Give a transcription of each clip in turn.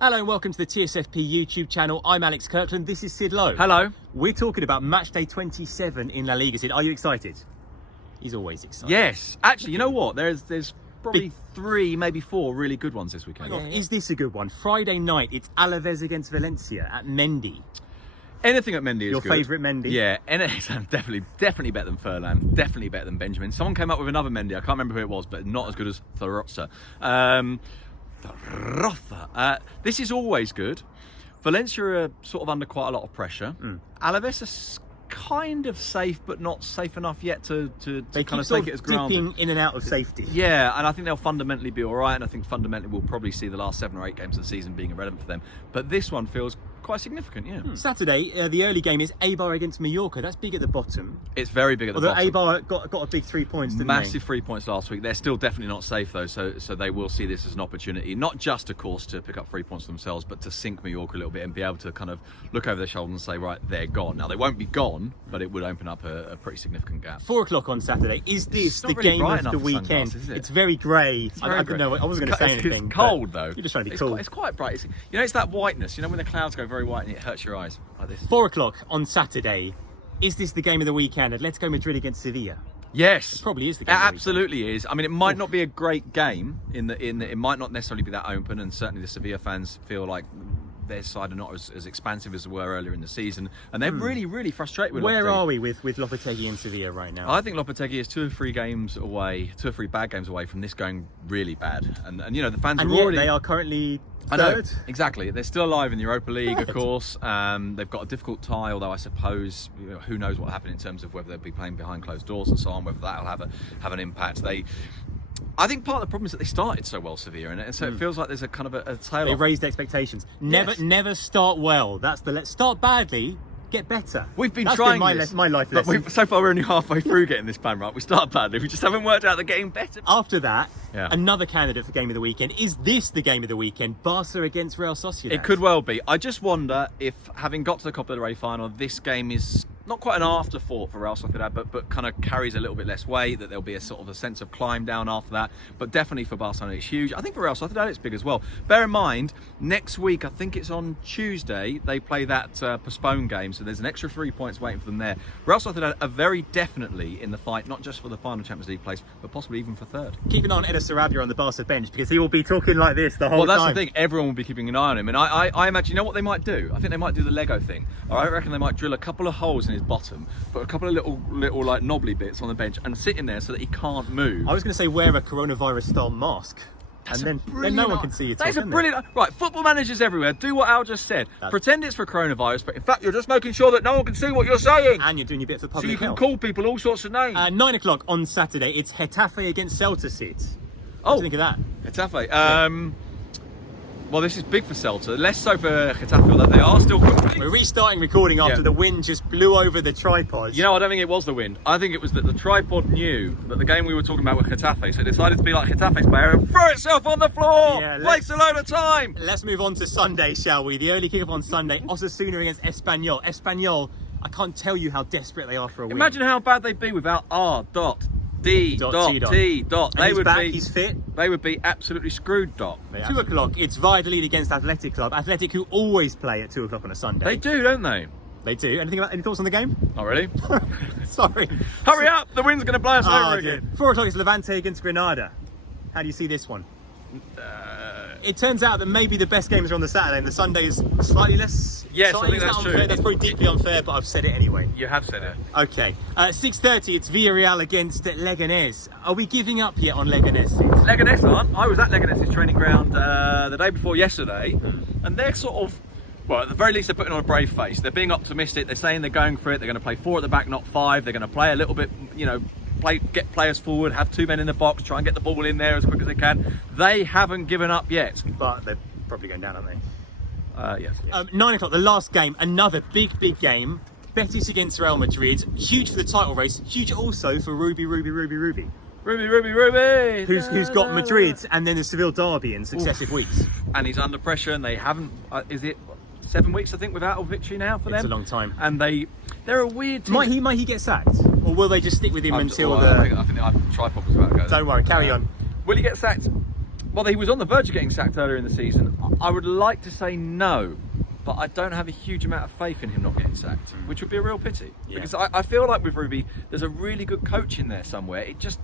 Hello and welcome to the TSFP YouTube channel. I'm Alex Kirkland. This is Sid Lowe. Hello. We're talking about Matchday 27 in La Liga. Sid, are you excited? He's always excited. Yes. Actually, you know what? There's probably 3, maybe 4 really good ones this weekend. Is this a good one? Friday night, it's Alaves against Valencia at Mendy. Anything at Mendy is Your good. favourite Mendy? Yeah, definitely better than Furlan, definitely better than Benjamin. Someone came up with another Mendy, I can't remember who it was, but not as good as Thorotza. This is always good. Valencia are sort of under quite a lot of pressure. Alaves are kind of safe, but not safe enough yet to kind of take it as granted. Dipping in and out of safety. Yeah, and I think they'll fundamentally be all right, and I think fundamentally we'll probably see the last 7 or 8 games of the season being irrelevant for them. But this one feels quite significant, yeah. Saturday, the early game is Eibar against Mallorca. That's big at the bottom. It's very big at the bottom. Although Eibar got a big 3 points, didn't Massive 3 points last week. They're still definitely not safe though, so they will see this as an opportunity, not just, of course, to pick up 3 points for themselves, but to sink Mallorca a little bit and be able to kind of look over their shoulder and say, right, they're gone. Now, they won't be gone, but it would open up a pretty significant gap. 4 o'clock on Saturday. Is this the really game of the weekend? It's very grey. I don't know. I wasn't going to say anything. It's cold though. You're just trying to be cool. It's quite bright. It's that whiteness. You know when the clouds go very white and it hurts your eyes like this. 4 o'clock on Saturday. Is this the game of the weekend? Atletico Madrid against Sevilla. Yes, it probably is the game. It absolutely is. I mean, it might not be a great game in that it might not necessarily be that open, and certainly the Sevilla fans feel like their side are not as expansive as they were earlier in the season, and they're really frustrated with Where Lopetegui. Are we with Lopetegui and Sevilla right now? I think Lopetegui is 2 or 3 games away, 2 or 3 bad games away from this going really bad, and you know the fans are already. They are currently third. I know, exactly. They're still alive in the Europa League, of course. They've got a difficult tie, although I suppose who knows what will happen in terms of whether they'll be playing behind closed doors and so on, whether that'll have an impact. I think part of the problem is that they started so well, Sevilla, and so it feels like there's a kind of a tail. They raised expectations. Never start well. That's let's start badly, get better. We've been trying my life lesson. So far, we're only halfway through getting this plan right. We start badly. We just haven't worked out the getting better. After that, another candidate for game of the weekend. Is this the game of the weekend? Barca against Real Sociedad. It could well be. I just wonder if, having got to the Copa del Rey final, this game is not quite an afterthought for Real Sociedad, but kind of carries a little bit less weight, that there'll be a sort of a sense of climb down after that. But definitely for Barcelona, it's huge. I think for Real Sociedad, it's big as well. Bear in mind, next week, I think it's on Tuesday, they play that postponed game, so there's an extra 3 points waiting for them there. Real Sociedad are very definitely in the fight, not just for the final Champions League place, but possibly even for third. Keep an eye on Eder Sarabia on the Barca bench, because he will be talking like this the whole time. Well, that's the thing. Everyone will be keeping an eye on him. And I imagine, you know what they might do? I think they might do the Lego thing. I reckon they might drill a couple of holes in his bottom, put a couple of little like knobbly bits on the bench and sit in there so that he can't move. I was going to say wear a coronavirus-style mask. Then no one can see you. That's a brilliant. Right, football managers everywhere, do what Al just said. Pretend it's for coronavirus, but in fact you're just making sure that no one can see what you're saying. And you're doing your bit for public So you can health. call people all sorts of names. 9 o'clock on Saturday, it's Getafe against Celta, Sid. What do you think of that? Getafe. Well, this is big for Celta, less so for Getafe, although they are still quickly. We're restarting recording after the wind just blew over the tripod. You know, I don't think it was the wind. I think it was that the tripod knew that the game we were talking about was Getafe, so it decided to be like Getafe's player and throw itself on the floor! Waste a load of time! Let's move on to Sunday, shall we? The early kick-off on Sunday, Osasuna against Espanyol. Espanyol, I can't tell you how desperate they are for a win. Imagine how bad they'd be without R.D.T. He's fit. They would be absolutely screwed, Doc. 2 o'clock, it's Valladolid against Athletic Club. Athletic, who always play at 2 o'clock on a Sunday. They do, don't they? They do. Any thoughts on the game? Not really. Sorry. Hurry up! The wind's going to blow us over again. 4 o'clock, it's Levante against Granada. How do you see this one? It turns out that maybe the best games are on the Saturday and the Sunday is slightly less. Yes, I think that's true. That's probably deeply unfair, but I've said it anyway. You have said it. Okay. 6:30, it's Villarreal against Leganés. Are we giving up yet on Leganés? Leganés aren't. I was at Leganés' training ground the day before yesterday, and they're sort of, well, at the very least, they're putting on a brave face. They're being optimistic. They're saying they're going for it. They're going to play 4 at the back, not 5. They're going to play a little bit, get players forward, have 2 men in the box, try and get the ball in there as quick as they can. They haven't given up yet. But they're probably going down, aren't they? Yes. 9 o'clock, the last game, another big game. Betis against Real Madrid. Huge for the title race. Huge also for Ruby. Ruby! Who's got Madrid and then the Seville derby in successive weeks. And he's under pressure, and they haven't, is it 7 weeks, I think, without a victory now for them? It's a long time. And they're a weird team. Might he get sacked? Or will they just stick with him until I think the tripod was about to go. Don't worry, carry on. Will he get sacked? Well, he was on the verge of getting sacked earlier in the season. I would like to say no, but I don't have a huge amount of faith in him not getting sacked, which would be a real pity. Yeah. Because I feel like with Ruby, there's a really good coach in there somewhere. It just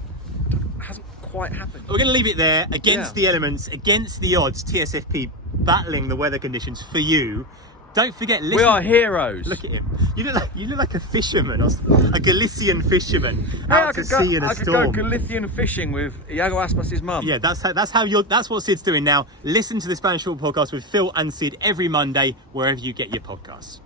hasn't quite happened. We're going to leave it there. Against the elements, against the odds, TSFP battling the weather conditions for you. Don't forget, listen. We are heroes. Look at him. You look like a fisherman, or a Galician fisherman out to sea in a storm. I could go Galician fishing with Iago Aspas' mum. Yeah, that's what Sid's doing now. Listen to the Spanish Football Podcast with Phil and Sid every Monday, wherever you get your podcasts.